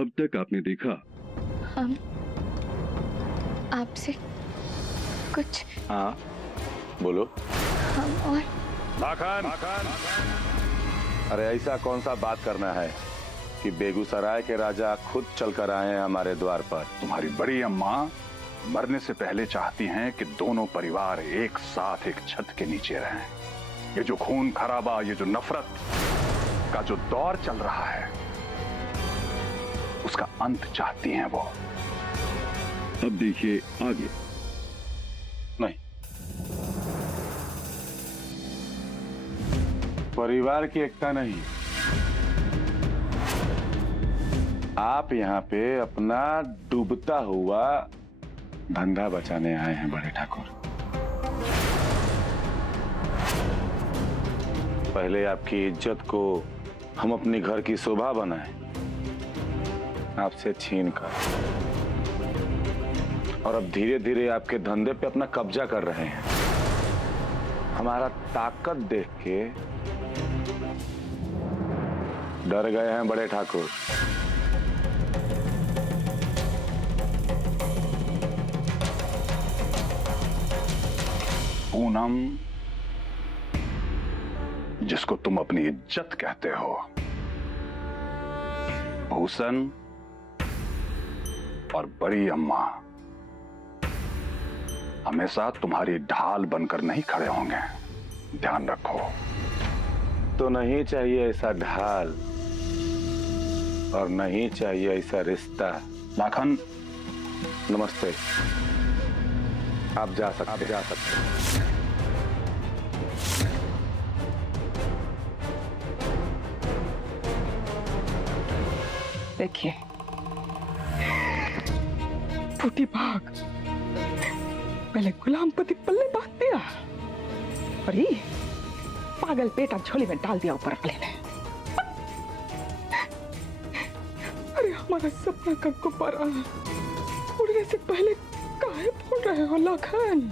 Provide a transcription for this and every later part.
अब तक आपने देखा? हम आपसे कुछ। हाँ बोलो। हम और माखन, अरे ऐसा कौन सा बात करना है कि बेगूसराय के राजा खुद चलकर आए हैं हमारे द्वार पर। तुम्हारी बड़ी अम्मा मरने से पहले चाहती हैं कि दोनों परिवार एक साथ एक छत के नीचे रहें। ये जो खून खराबा, ये जो नफरत का जो दौर चल रहा है, उसका अंत चाहती हैं वो। अब देखिए आगे। नहीं, परिवार की एकता नहीं, आप यहाँ पे अपना डूबता हुआ धंधा बचाने आए हैं बड़े ठाकुर। पहले आपकी इज्जत को हम अपनी घर की शोभा बनाए, आपसे छीन कर, और अब धीरे धीरे आपके धंधे पे अपना कब्जा कर रहे हैं। हमारा ताकत देख के डर गए हैं बड़े ठाकुर। पूनम, जिसको तुम अपनी इज्जत कहते हो, भूषण और बड़ी अम्मा हमेशा तुम्हारी ढाल बनकर नहीं खड़े होंगे, ध्यान रखो। तो नहीं चाहिए ऐसा ढाल और नहीं चाहिए ऐसा रिश्ता। लाखन, नमस्ते, आप जा सकते हैं। देखिए, फूटी भाग पहले गुलाम पति पल्ले बांध दिया और ये पागल बेटा झोली में डाल दिया ऊपर वाले ने। अरे हमारा सपना का गुब्बारा उड़ने से पहले काहे फोड़ रहे हो लाखन?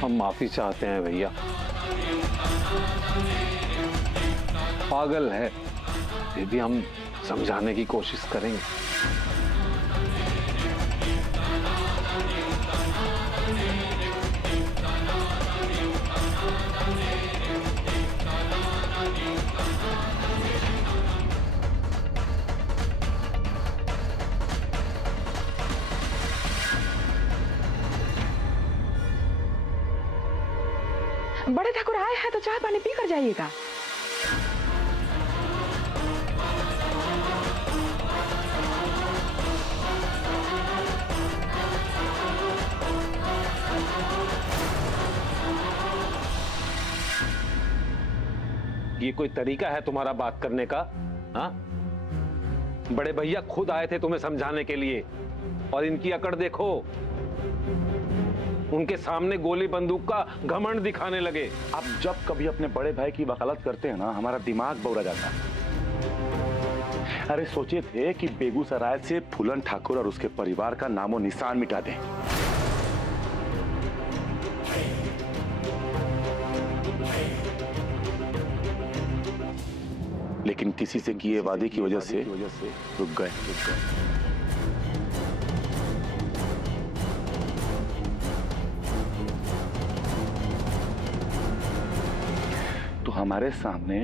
हम माफी चाहते हैं भैया, पागल है, फिर भी हम समझाने की कोशिश करेंगे। बड़े ठाकुर आए हैं तो चाय पानी पी कर जाइएगा। ये कोई तरीका है तुम्हारा बात करने का? हाँ, बड़े भैया खुद आए थे तुम्हें समझाने के लिए और इनकी अकड़ देखो, उनके सामने गोली बंदूक का घमंड दिखाने लगे। आप जब कभी अपने बड़े भाई की वकालत करते हैं ना, हमारा दिमाग बौरा जाता है। अरे सोचे थे कि बेगूसराय से फूलन ठाकुर और उसके परिवार का नामो निशान मिटा दें, लेकिन किसी से किए वादे की वजह से रुक गए। तो हमारे सामने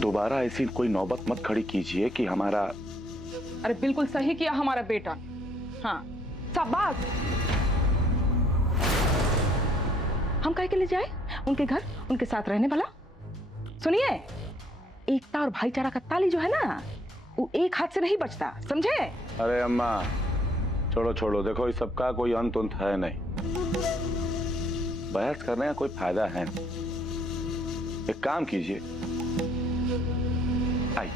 दोबारा ऐसी कोई नौबत मत खड़ी कीजिए कि हमारा। अरे बिल्कुल सही किया हमारा बेटा। हाँ, शाबाश। हम काहे के लिए जाए उनके घर, उनके साथ रहने वाला? सुनिए, एकता और भाईचारा का ताली जो है ना, वो एक हाथ से नहीं बचता, समझे? अरे अम्मा छोड़ो छोड़ो, देखो इस सबका कोई अंत उंत है नहीं, बहस करने का कोई फायदा है नहीं। एक काम कीजिए, आई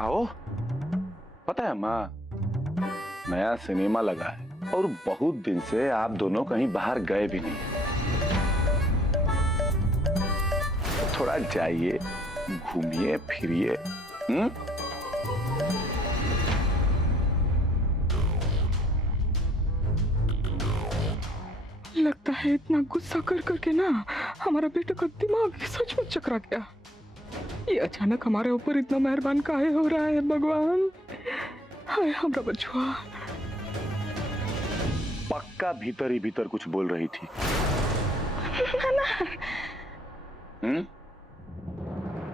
आओ। पता है अम्मा, नया सिनेमा लगा है और बहुत दिन से आप दोनों कहीं बाहर गए भी नहीं। थोड़ा जाइए, घूमिए फिरिए। लगता है इतना गुस्सा कर करके ना हमारा बेटा का दिमाग सच में चकरा गया। ये अचानक हमारे ऊपर इतना मेहरबान काहे हो रहा है भगवान। हाय हमरा बचुआ। पक्का भीतर ही भीतर कुछ बोल रही थी।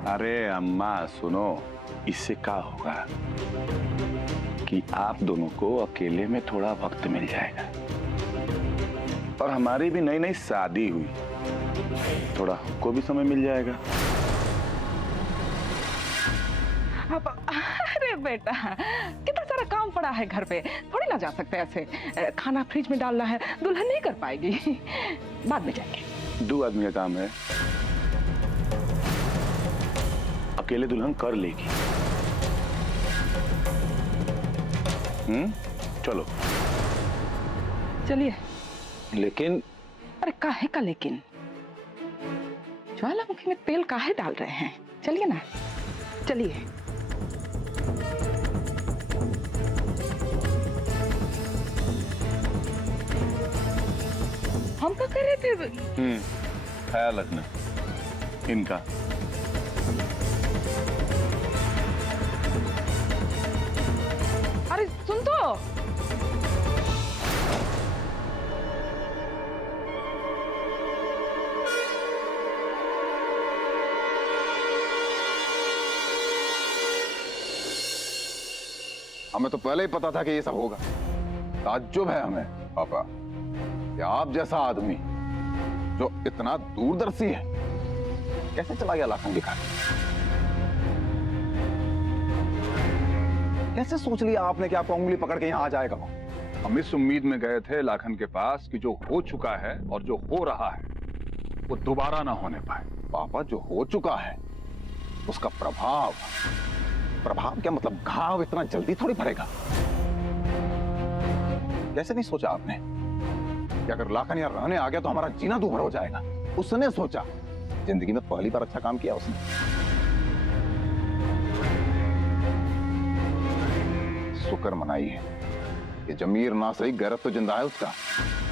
अरे अम्मा सुनो, इससे क्या होगा कि आप दोनों को अकेले में थोड़ा वक्त मिल जाएगा, और हमारी भी नई नई शादी हुई, थोड़ा हमको भी समय मिल जाएगा। अब अरे बेटा कितना सारा काम पड़ा है घर पे, थोड़ी ना जा सकते ऐसे। खाना फ्रिज में डालना है, दुल्हन नहीं कर पाएगी, बाद में जाएंगे। 2 आदमी का काम है, अकेले दुल्हन कर लेगी। चलो चलिए। लेकिन अरे काहे का लेकिन, ज्वालामुखी में तेल काहे डाल रहे हैं, चलिए ना चलिए। हम क्या कर रहे थे? ख्याल रखना इनका। अरे सुन तो, हमें तो पहले ही पता था कि ये सब होगा। ताज्जुब है हमें पापा कि आप जैसा आदमी जो इतना दूरदर्शी है कैसे चला गया लाखन के घर। कैसे सोच लिया आपने कि आपको उंगली पकड़ के यहाँ आ जाएगा वो? हम इस उम्मीद में गए थे लाखन के पास कि जो हो चुका है और जो हो रहा है वो दोबारा ना होने पाए। पापा जो हो चुका है उसका प्रभाव क्या मतलब, घाव इतना जल्दी थोड़ी भरेगा। कैसे नहीं सोचा आपने कि अगर लाखन यहाँ रहने आ गया तो हमारा जीना दूभर हो जाएगा? उसने सोचा, जिंदगी में पहली बार अच्छा काम किया उसने। शुक्र मनाइए कि जमीर ना सही गैरत तो जिंदा है उसका।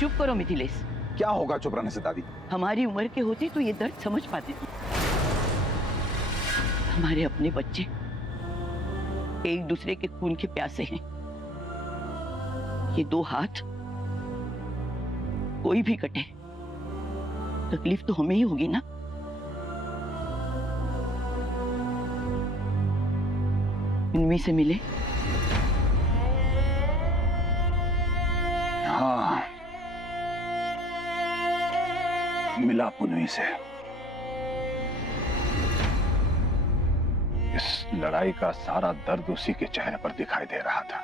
चुप करो मिथिलेश। क्या होगा चुप रहने से दादी? हमारी उम्र के होते तो ये दर्द समझ पाते थे। हमारे अपने बच्चे एक दूसरे के खून के प्यासे हैं। ये 2 हाथ कोई भी कटे तकलीफ तो हमें ही होगी ना। इनमें से मिले। हाँ मिला पुनवी से। इस लड़ाई का सारा दर्द उसी के चेहरे पर दिखाई दे रहा था।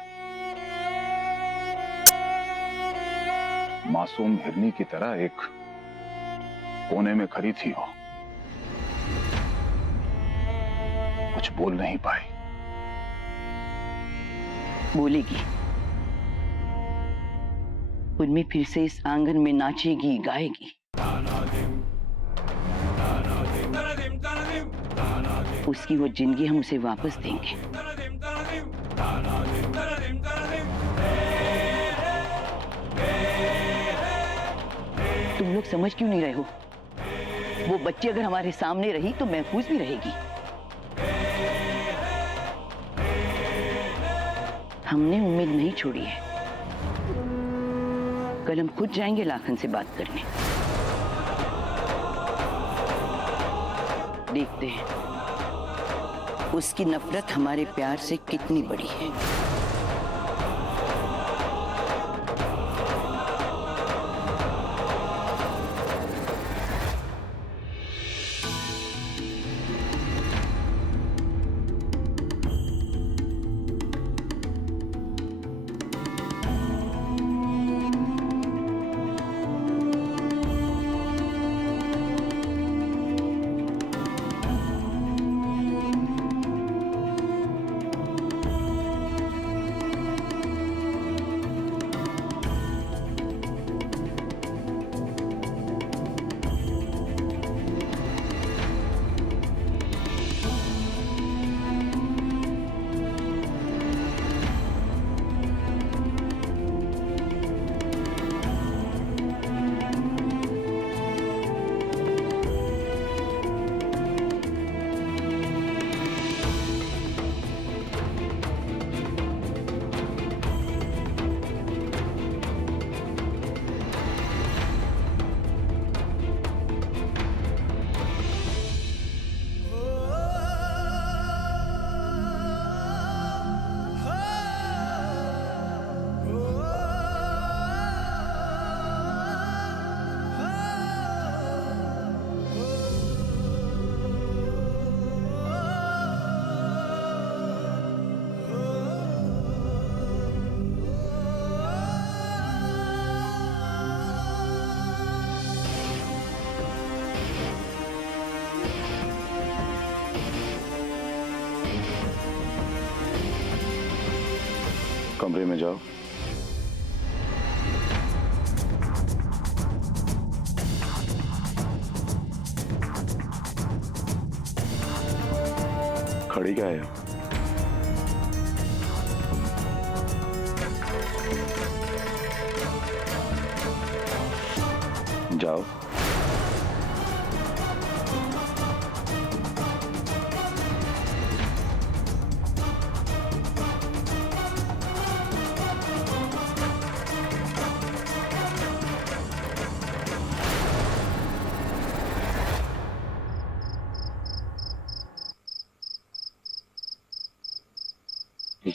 मासूम हिरनी की तरह एक कोने में खड़ी थी वो, कुछ बोल नहीं पाई। बोलेगी, उनमें फिर से इस आंगन में नाचेगी, गाएगी। उसकी वो जिंदगी हम उसे वापस देंगे। तुम लोग समझ क्यों नहीं रहे हो? वो बच्ची अगर हमारे सामने रही तो महफूज भी रहेगी। हमने उम्मीद नहीं छोड़ी है। कल हम खुद जाएंगे लाखन से बात करने। देखते हैं उसकी नफरत हमारे प्यार से कितनी बड़ी है। कमरे में जाओ। खड़ी क्या है? जाओ।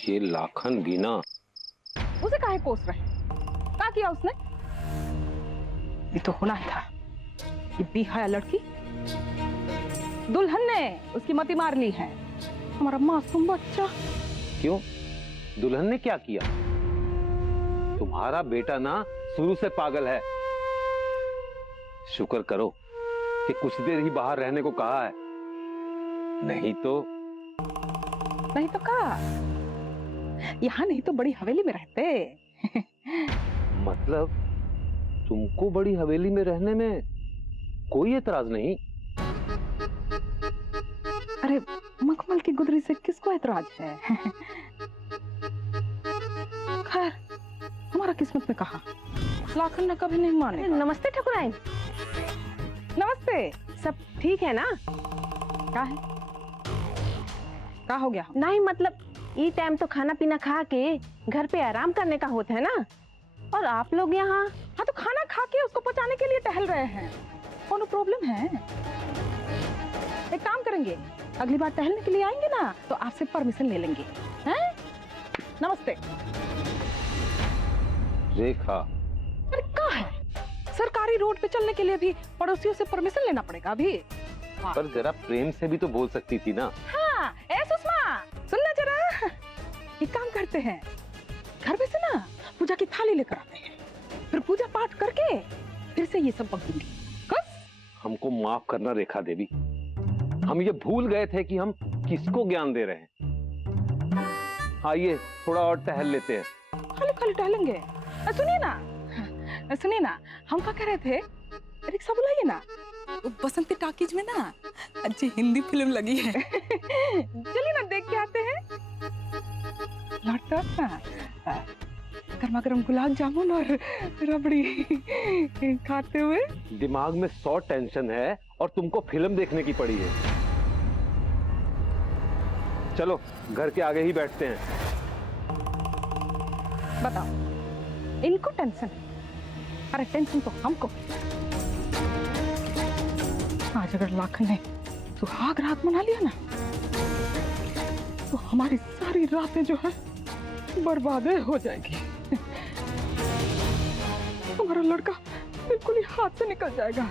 ये लाखन बीना उसे काहे कोस रहे? क्या किया उसने? ये तो होना था। ये बिहाया लड़की दुल्हन ने उसकी मति मार ली है। हमारा मासूम बच्चा। क्यों? दुल्हन ने क्या किया? तुम्हारा बेटा ना शुरू से पागल है। शुक्र करो कि कुछ देर ही बाहर रहने को कहा है, नहीं तो क्या? यहाँ नहीं तो बड़ी हवेली में रहते। मतलब तुमको बड़ी हवेली में रहने में कोई एतराज नहीं? अरे मखमल की गुदरी से किसको एतराज है? खैर हमारा किस्मत में कहा, लाखन ने कभी नहीं माने। नमस्ते ठकुराइन। नमस्ते। सब ठीक है ना? क्या है? क्या हो गया? नहीं मतलब ये टाइम तो खाना पीना खा के घर पे आराम करने का होता है ना, और आप लोग यहाँ। हाँ तो खाना खा के उसको पचाने के लिए टहल रहे हैं। कौन प्रॉब्लम है? एक काम करेंगे, अगली बार टहलने के लिए आएंगे ना तो आपसे परमिशन ले लेंगे। हैं? नमस्ते। रेखा, अरे क्या है? सरकारी रोड पे चलने के लिए भी पड़ोसियों से परमिशन लेना पड़ेगा अभी? हाँ। पर जरा प्रेम से भी तो बोल सकती थी ना। हाँ, ए सुषमा, सुनना जरा। एक काम करते हैं, घर में से ना पूजा की थाली लेकर आते हैं, फिर पूजा पाठ करके फिर से ये सब बकूंगी। हमको माफ करना रेखा देवी, हम ये भूल गए थे कि हम किसको ज्ञान दे रहे हैं। आइए थोड़ा और टहल लेते हैं। खाली खाली टहलेंगे? सुनिए ना, हम क्या कह रहे थे, रिक्शा बुलाइए ना। बसंती टॉकीज में ना अच्छी हिंदी फिल्म लगी है। चलिए ना देख के आते हैं। गर्मा गर्म गुलाब जामुन और रबड़ी खाते हुए। दिमाग में 100 टेंशन है और तुमको फिल्म देखने की पड़ी है। चलो घर के आगे ही बैठते हैं। बताओ, इनको टेंशन है? अरे टेंशन तो हमको। आज अगर लाखन ने सुहाग रात मना लिया ना तो हमारी सारी रातें जो है बर्बाद हो जाएगी। हमारा लड़का बिल्कुल ही हाथ से निकल जाएगा।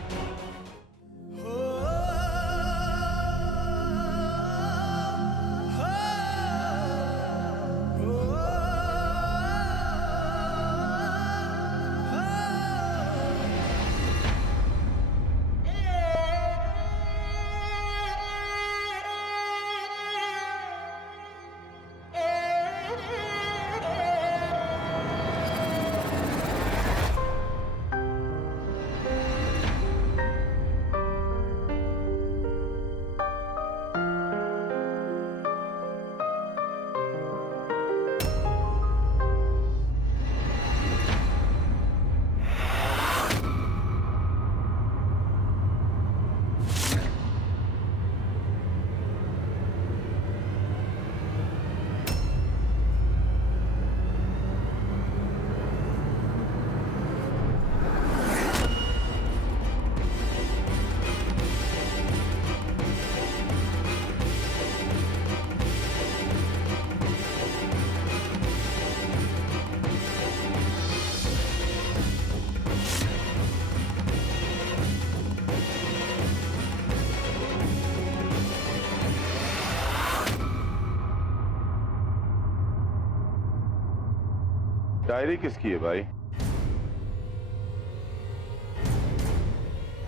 डायरी किसकी है भाई?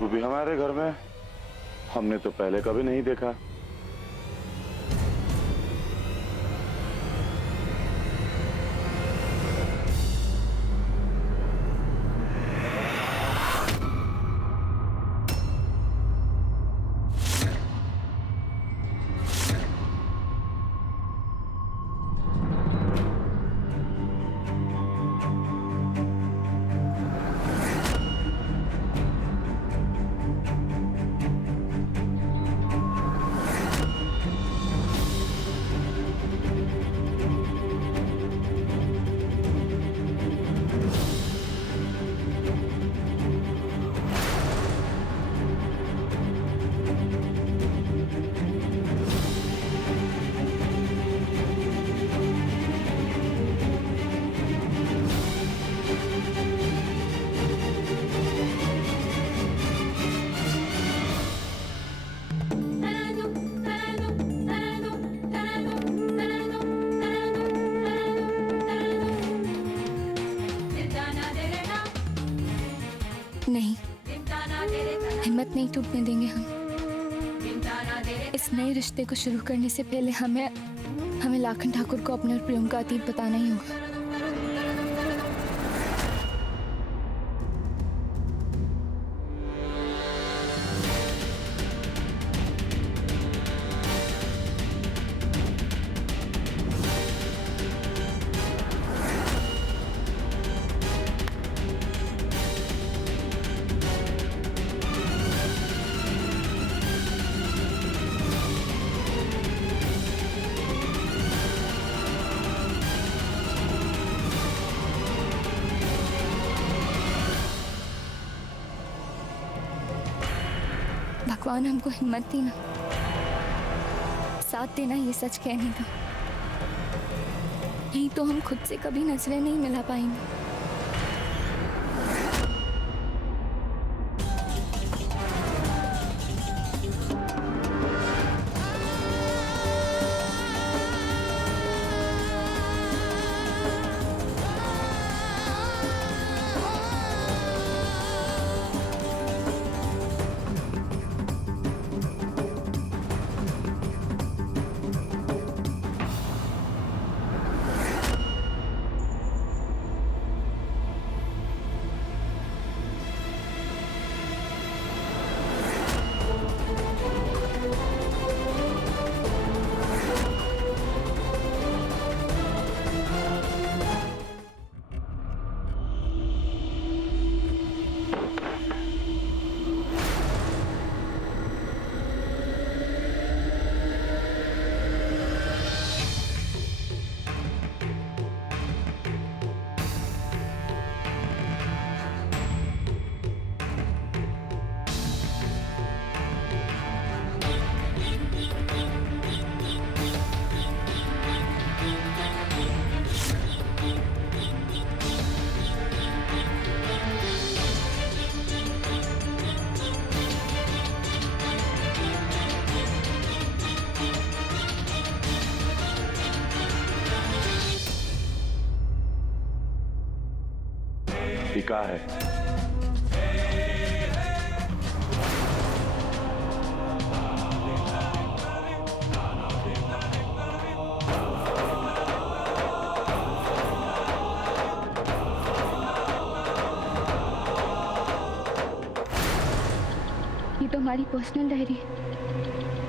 वो भी हमारे घर में? हमने तो पहले कभी नहीं देखा। नहीं, हिम्मत नहीं टूटने देंगे हम। इस नए रिश्ते को शुरू करने से पहले हमें लाखन ठाकुर को अपने और प्रेम का अतीत बताना ही होगा। भगवान हमको हिम्मत देना, साथ देना ये सच कहने का, नहीं तो हम खुद से कभी नजरें नहीं मिला पाएंगे। टीका है। ये तो हमारी पर्सनल डायरी है,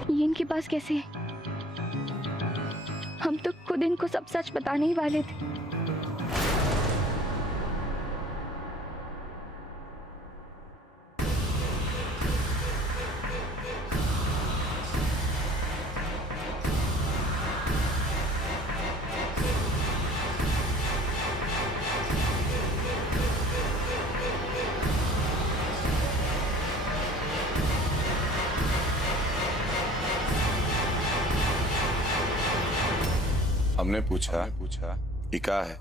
ये इनके पास कैसे है? हम तो खुद इनको सब सच बताने ही वाले थे। हमने पूछा टीका है।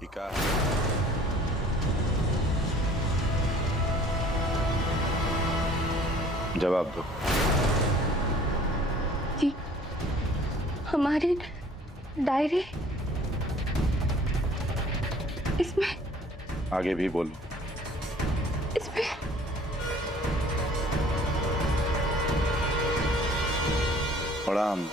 जवाब दो। जी, हमारे डायरी इसमें। आगे भी बोलो। इसमें प्रणाम।